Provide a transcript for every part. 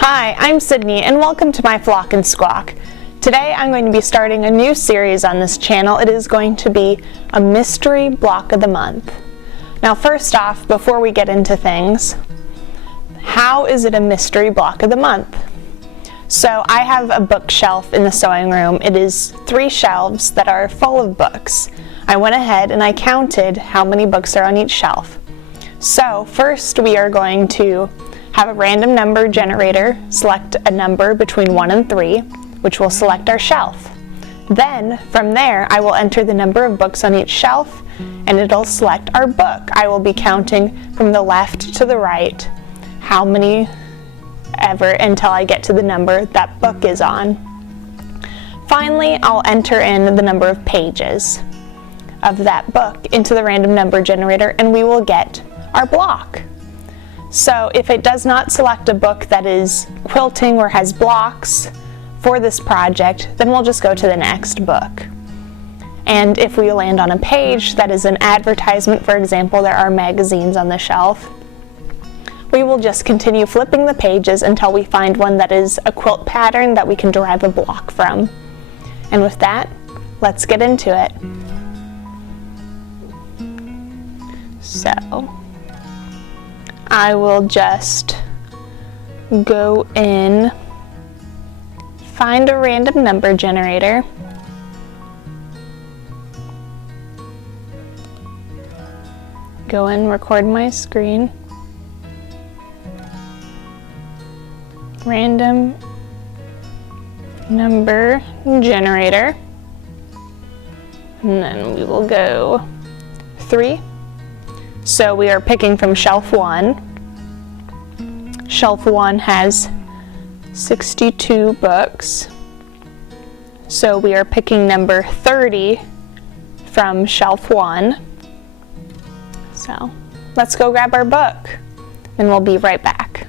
Hi, I'm Sydney and welcome to my Flock and Squawk. Today I'm going to be starting a new series on this channel. It is going to be a mystery block of the month. Now first off, before we get into things, how is it a mystery block of the month? So I have a bookshelf in the sewing room. It is 3 shelves that are full of books. I went ahead and I counted how many books are on each shelf. So first we are going to have a random number generator select a number between 1 and 3, which will select our shelf. Then from there I will enter the number of books on each shelf and it'll select our book. I will be counting from the left to the right how many ever until I get to the number that book is on. Finally, I'll enter in the number of pages of that book into the random number generator and we will get our block. So if it does not select a book that is quilting or has blocks for this project, then we'll just go to the next book. And if we land on a page that is an advertisement, for example, there are magazines on the shelf, we will just continue flipping the pages until we find one that is a quilt pattern that we can derive a block from. And with that, let's get into it. So I will just go in, find a random number generator, go in, record my screen, random number generator, and then we will go 3. So we are picking from shelf 1. Shelf 1 has 62 books. So we are picking number 30 from shelf 1. So let's go grab our book and we'll be right back.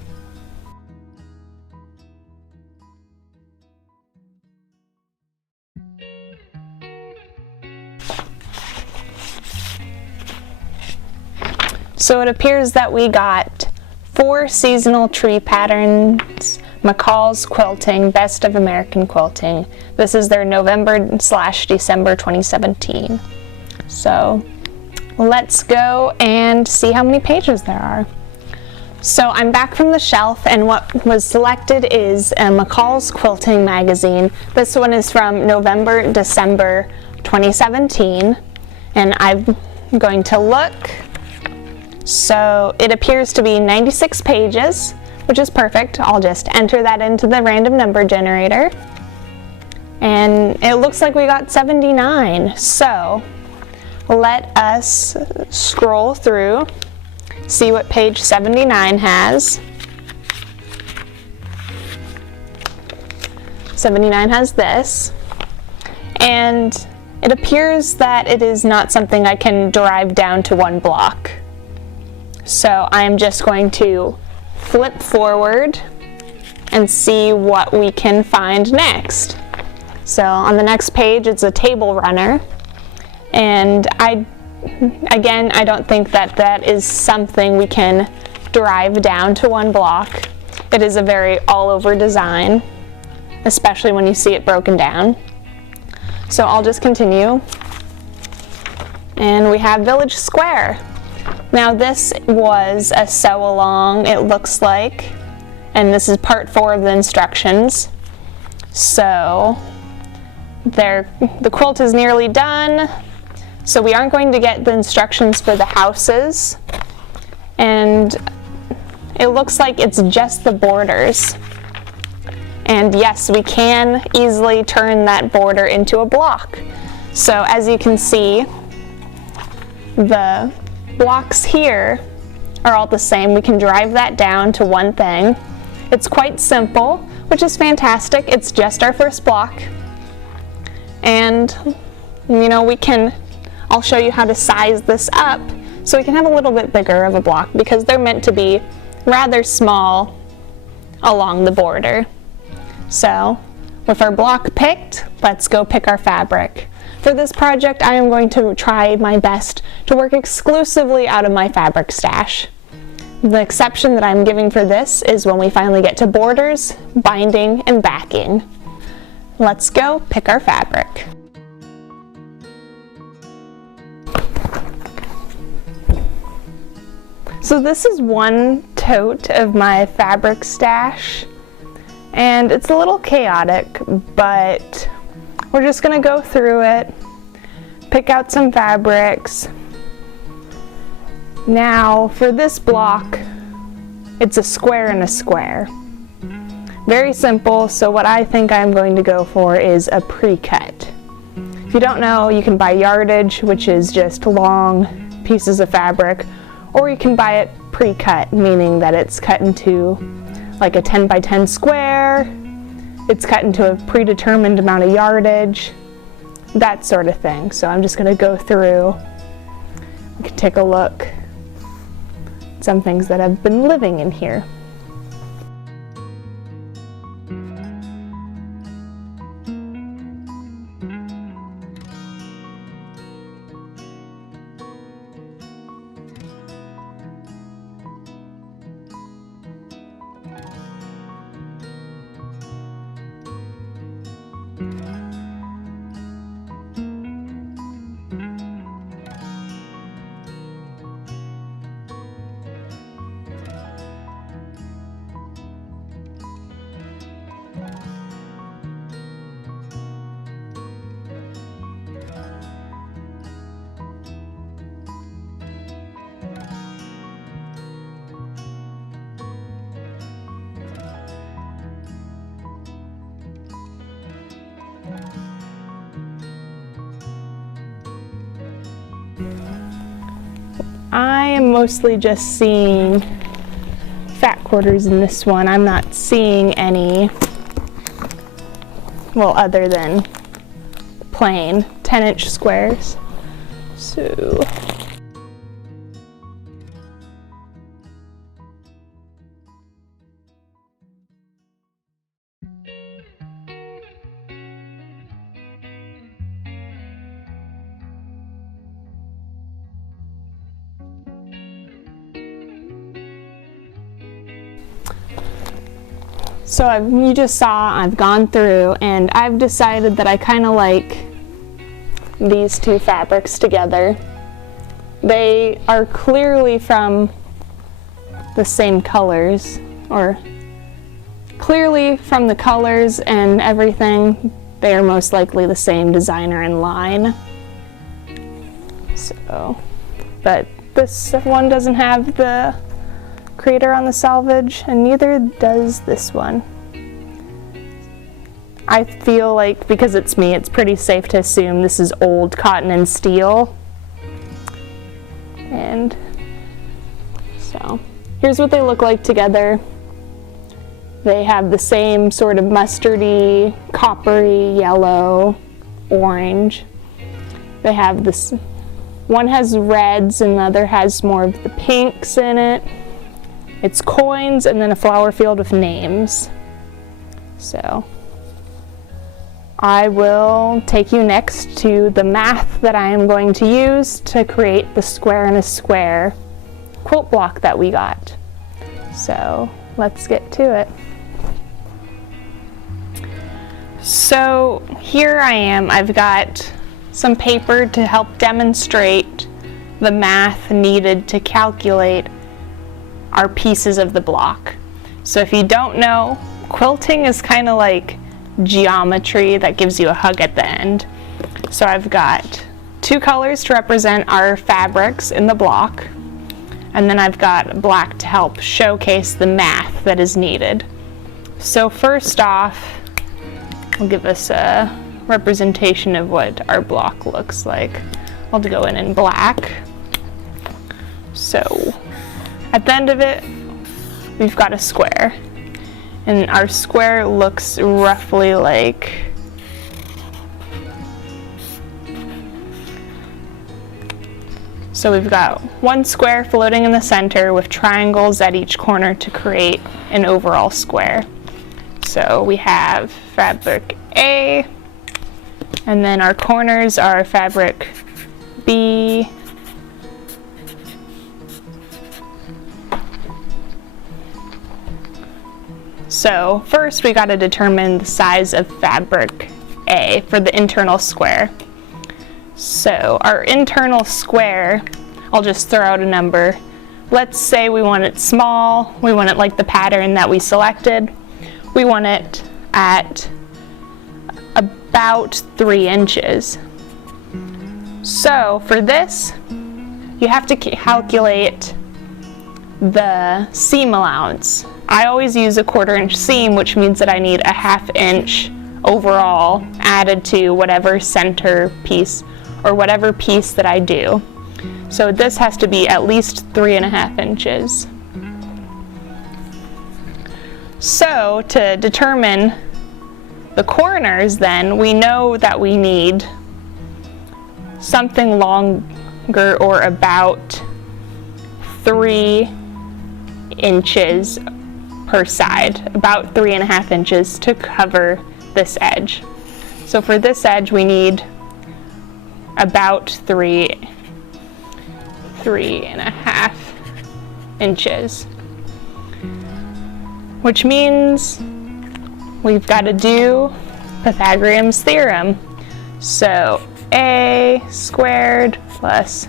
So it appears that we got 4 seasonal tree patterns, McCall's Quilting, Best of American Quilting. This is their November/December 2017. So let's go and see how many pages there are. So I'm back from the shelf and what was selected is a McCall's Quilting magazine. This one is from November/December 2017 and I'm going to look. So it appears to be 96 pages, which is perfect. I'll just enter that into the random number generator. And it looks like we got 79. So let us scroll through, see what page 79 has. 79 has this. And it appears that it is not something I can derive down to one block. So I'm just going to flip forward and see what we can find next. So on the next page it's a table runner, and I don't think that that is something we can derive down to one block. It is a very all-over design, especially when you see it broken down. So I'll just continue. And we have Village Square. Now this was a sew along, it looks like, and this is part 4 of the instructions. So the quilt is nearly done, so we aren't going to get the instructions for the houses, and it looks like it's just the borders. And yes, we can easily turn that border into a block. So as you can see, the blocks here are all the same. We can drive that down to one thing. It's quite simple, which is fantastic. It's just our first block. And you know, I'll show you how to size this up so we can have a little bit bigger of a block because they're meant to be rather small along the border. So with our block picked, let's go pick our fabric. For this project, I am going to try my best to work exclusively out of my fabric stash. The exception that I'm giving for this is when we finally get to borders, binding, and backing. Let's go pick our fabric. So this is one tote of my fabric stash, and it's a little chaotic, but we're just gonna go through it, pick out some fabrics. Now for this block, it's a square and a square. Very simple, so what I think I'm going to go for is a pre-cut. If you don't know, you can buy yardage, which is just long pieces of fabric, or you can buy it pre-cut, meaning that it's cut into like a 10 by 10 square, it's cut into a predetermined amount of yardage, that sort of thing. So I'm just going to go through, you can take a look at some things that have been living in here. I am mostly just seeing fat quarters in this one. I'm not seeing any, well, other than plain 10-inch squares. So you just saw I've gone through and I've decided that I kind of like these two fabrics together. They are clearly from the same colors, or clearly from the colors and everything, they are most likely the same designer and line. So, but this one doesn't have the creator on the selvage, and neither does this one. I feel like, because it's me, it's pretty safe to assume this is old cotton and steel. And so here's what they look like together. They have the same sort of mustardy, coppery, yellow, orange. They have this, one has reds and the other has more of the pinks in it. It's coins and then a flower field with names. So I will take you next to the math that I am going to use to create the square and a square quilt block that we got. So let's get to it. So here I am. I've got some paper to help demonstrate the math needed to calculate our pieces of the block. So if you don't know, quilting is kind of like geometry that gives you a hug at the end. So I've got two colors to represent our fabrics in the block, and then I've got black to help showcase the math that is needed. So first off, I'll give us a representation of what our block looks like. I'll go in black. So at the end of it, we've got a square. And our square looks roughly like so we've got one square floating in the center with triangles at each corner to create an overall square. So we have fabric A, and then our corners are fabric B, So first we got to determine the size of fabric A for the internal square. So our internal square, I'll just throw out a number. Let's say we want it small, we want it like the pattern that we selected. We want it at about 3 inches. So for this, you have to calculate the seam allowance. I always use a 1/4 inch seam, which means that I need a 1/2 inch overall added to whatever center piece or whatever piece that I do. So this has to be at least 3.5 inches. So to determine the corners then, we know that we need something longer or about 3 inches per side, about 3.5 inches to cover this edge. So for this edge we need about 3.5 inches, which means we've got to do Pythagorean's theorem. So a squared plus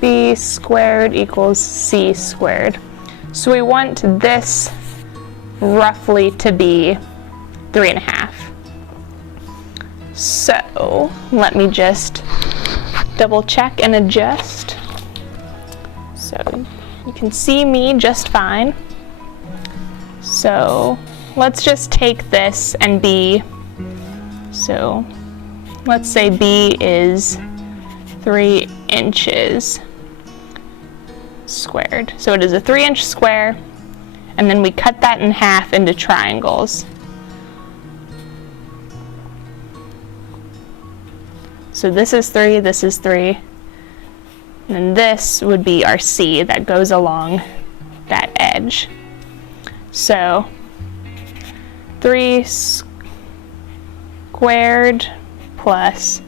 b squared equals c squared. So we want this roughly to be 3.5. So let me just double check and adjust. So you can see me just fine. So let's just take this and b. So let's say b is 3 inches squared. So it is a 3-inch square, and then we cut that in half into triangles. So this is 3, this is 3, and this would be our C that goes along that edge. So 3 squared plus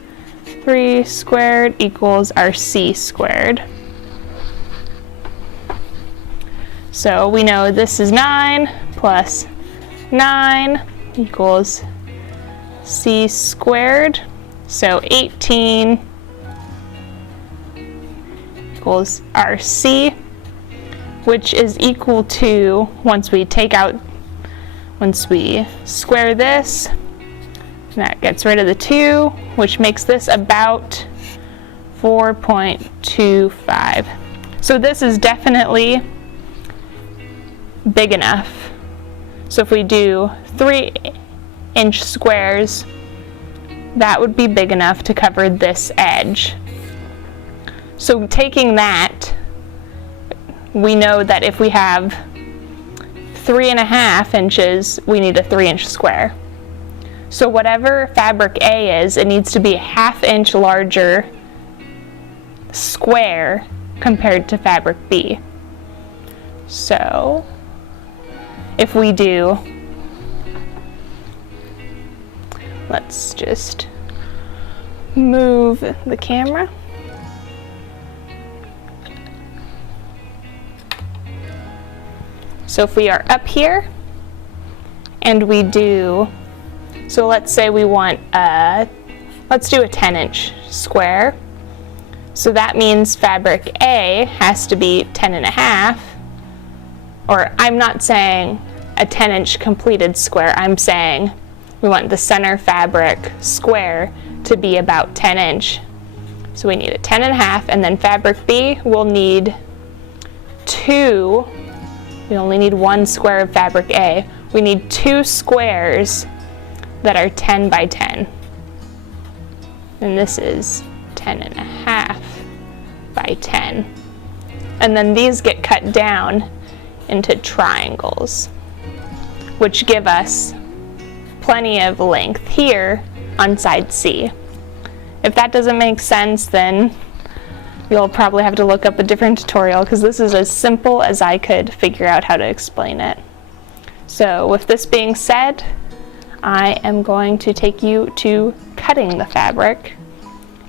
3 squared equals our C squared. So we know this is 9 plus 9 equals C squared. So 18 equals our C, which is equal to, once we square this, that gets rid of the 2, which makes this about 4.25. So this is definitely big enough. So if we do 3-inch squares, that would be big enough to cover this edge. So taking that, we know that if we have 3.5 inches, we need a 3-inch square. So whatever fabric A is, it needs to be a 1/2 inch larger square compared to fabric B. So if we do, let's just move the camera. So if we are up here and we do, so let's say we want let's do a 10-inch square. So that means fabric A has to be 10.5, or I'm not saying a 10-inch completed square, I'm saying we want the center fabric square to be about 10-inch. So we need a 10.5, and then fabric B will need 2. We only need 1 square of fabric A. We need 2 squares that are 10 by 10. And this is 10.5 by 10. And then these get cut down into triangles, which give us plenty of length here on side C. If that doesn't make sense, then you'll probably have to look up a different tutorial, because this is as simple as I could figure out how to explain it. So with this being said, I am going to take you to cutting the fabric,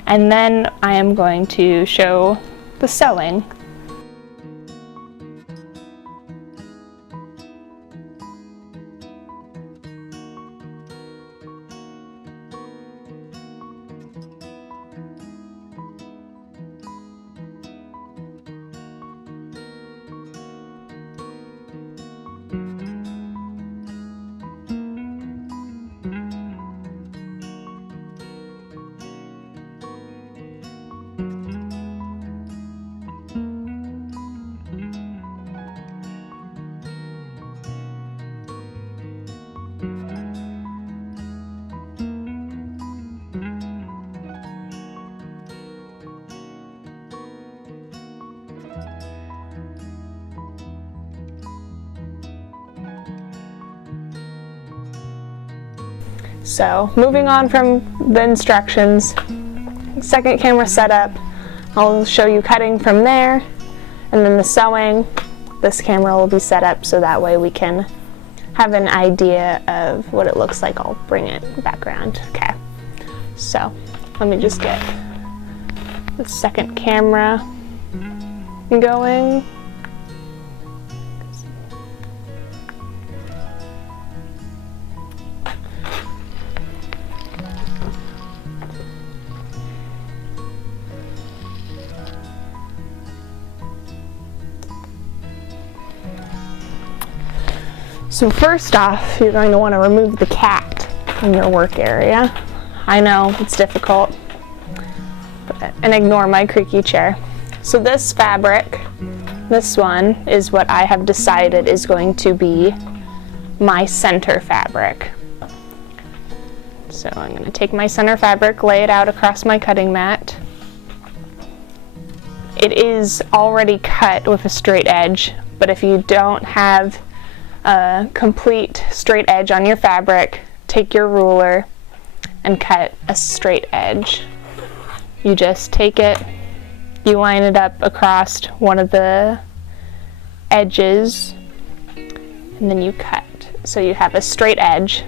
and then I am going to show the sewing. So moving on from the instructions, second camera setup, I'll show you cutting from there, and then the sewing, this camera will be set up so that way we can have an idea of what it looks like. I'll bring it back around. Okay, so let me just get the second camera going. So first off, you're going to want to remove the cat in your work area. I know it's difficult, and ignore my creaky chair. So this fabric, this one, is what I have decided is going to be my center fabric. So I'm going to take my center fabric, lay it out across my cutting mat. It is already cut with a straight edge, but if you don't have a complete straight edge on your fabric, take your ruler and cut a straight edge. You just take it, you line it up across one of the edges, and then you cut. So you have a straight edge.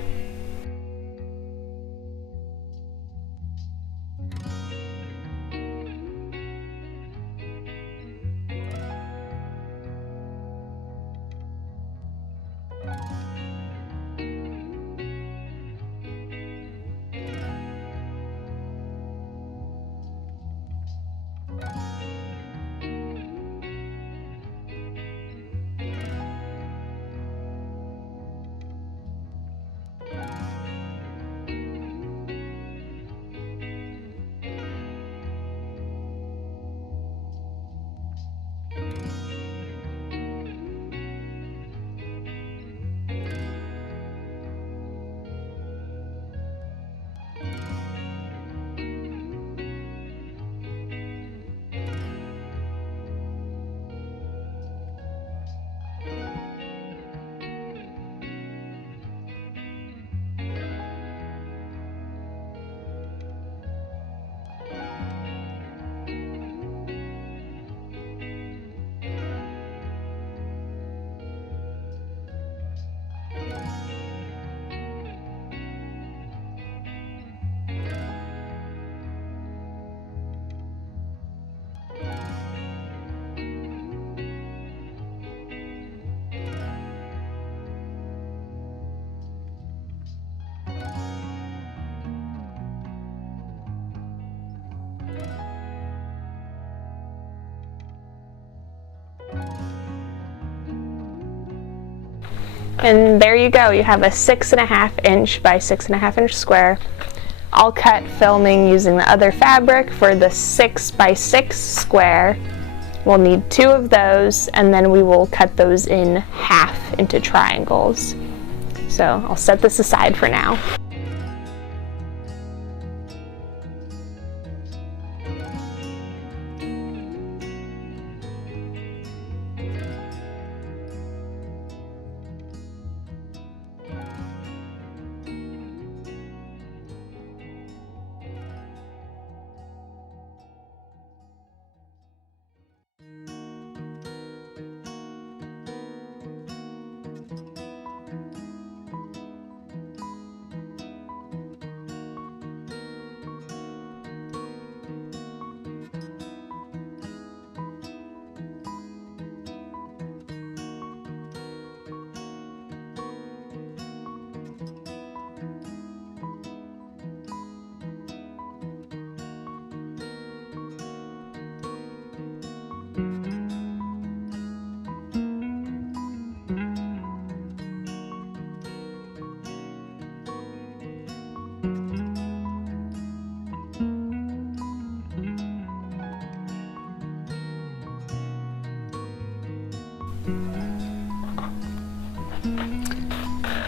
And there you go, you have a 6.5 inch by 6.5 inch square. I'll cut filming using the other fabric for the 6 by 6 square. We'll need 2 of those, and then we will cut those in half into triangles. So I'll set this aside for now.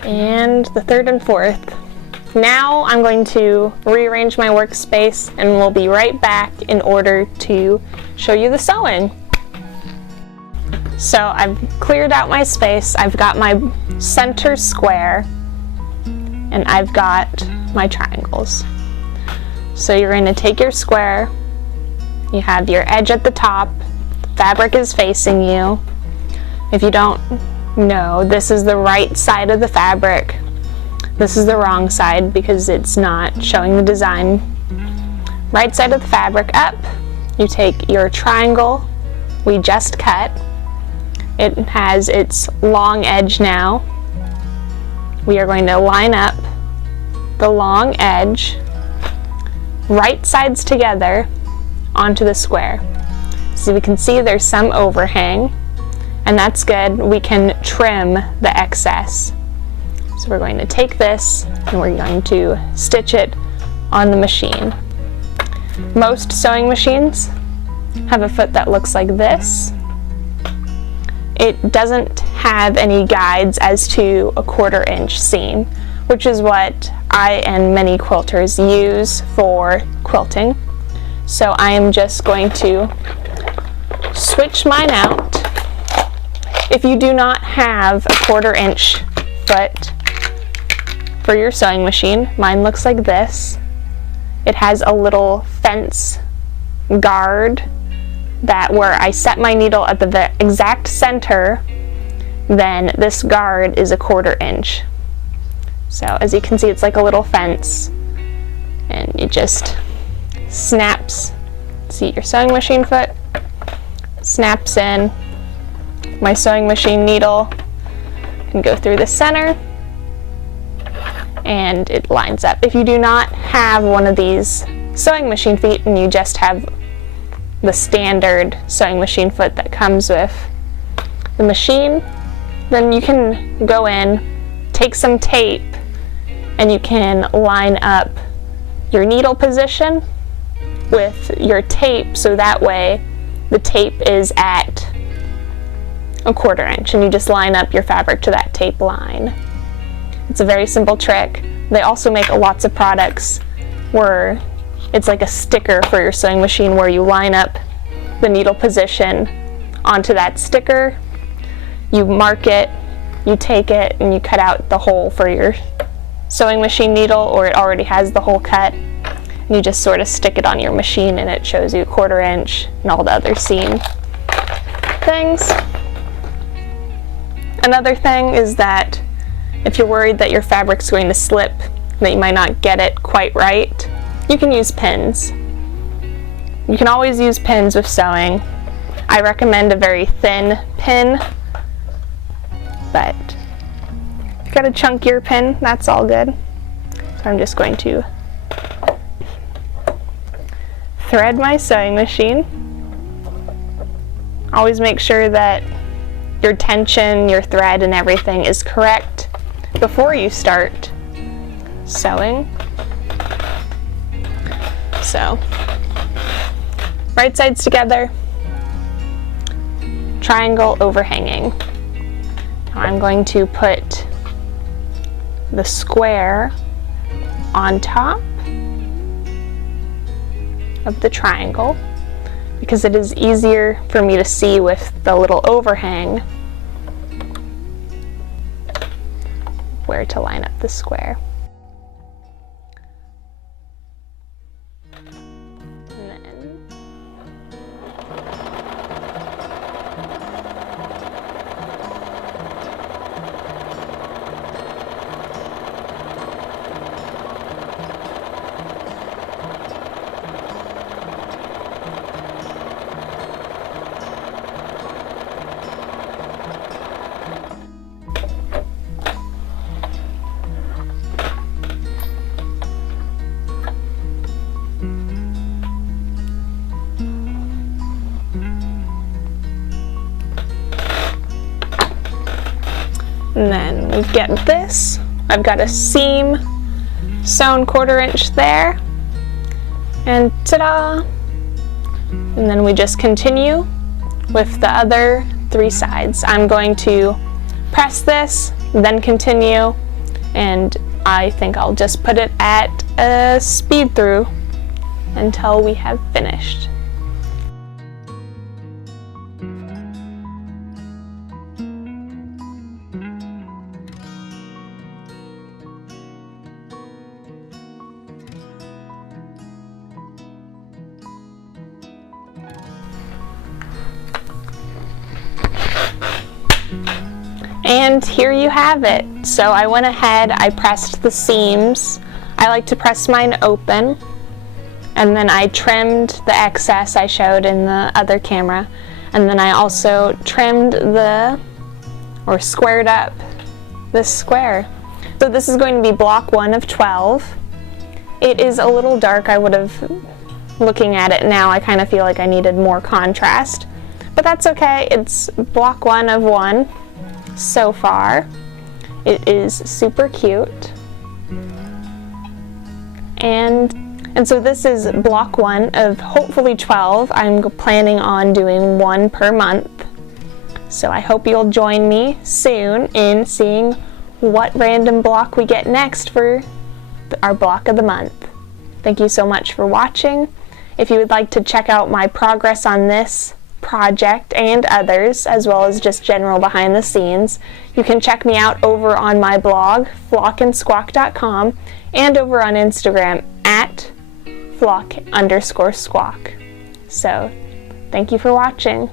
And the 3rd and 4th. Now I'm going to rearrange my workspace, and we'll be right back in order to show you the sewing. So I've cleared out my space. I've got my center square. and I've got my triangles. So you're going to take your square, you have your edge at the top, fabric is facing you. If you don't know, this is the right side of the fabric. This is the wrong side because it's not showing the design. Right side of the fabric up, you take your triangle we just cut. It has its long edge now. We are going to line up the long edge, right sides together, onto the square. So we can see there's some overhang, and that's good. We can trim the excess. So we're going to take this and we're going to stitch it on the machine. Most sewing machines have a foot that looks like this. It doesn't have any guides as to a 1/4 inch seam, which is what I and many quilters use for quilting. So I am just going to switch mine out. If you do not have a 1/4 inch foot for your sewing machine, mine looks like this. It has a little fence guard that where I set my needle at the exact center, then this guard is a 1/4 inch. So as you can see, it's like a little fence, and it just snaps. See, your sewing machine foot snaps in. My sewing machine needle can go through the center and it lines up. If you do not have one of these sewing machine feet and you just have the standard sewing machine foot that comes with the machine, then you can go in, take some tape, and you can line up your needle position with your tape, so that way the tape is at a 1/4 inch and you just line up your fabric to that tape line. It's a very simple trick. They also make lots of products where it's like a sticker for your sewing machine where you line up the needle position onto that sticker, you mark it, you take it, and you cut out the hole for your sewing machine needle, or it already has the hole cut, and you just sort of stick it on your machine and it shows you a 1/4 inch and all the other seam things. Another thing is that if you're worried that your fabric's going to slip, that you might not get it quite right, you can use pins. You can always use pins with sewing. I recommend a very thin pin, but if you've got a chunkier pin, that's all good. So I'm just going to thread my sewing machine. Always make sure that your tension, your thread, and everything is correct before you start sewing. So, right sides together, triangle overhanging. Now I'm going to put the square on top of the triangle because it is easier for me to see with the little overhang where to line up the square. And then we get this. I've got a seam sewn 1/4 inch there, and ta-da! And then we just continue with the other 3 sides. I'm going to press this, then continue, and I think I'll just put it at a speed through until we have finished. And here you have it. So I went ahead, I pressed the seams. I like to press mine open, and then I trimmed the excess I showed in the other camera, and then I also trimmed or squared up this square. So this is going to be block 1 of 12. It is a little dark. Looking at it now, I kind of feel like I needed more contrast, but that's okay. It's block 1 of 1 so far. It is super cute. And so this is block 1 of hopefully 12. I'm planning on doing 1 per month. So I hope you'll join me soon in seeing what random block we get next for our block of the month. Thank you so much for watching. If you would like to check out my progress on this project and others, as well as just general behind the scenes, you can check me out over on my blog, flockandsquawk.com, and over on Instagram at flock_squawk. So, thank you for watching.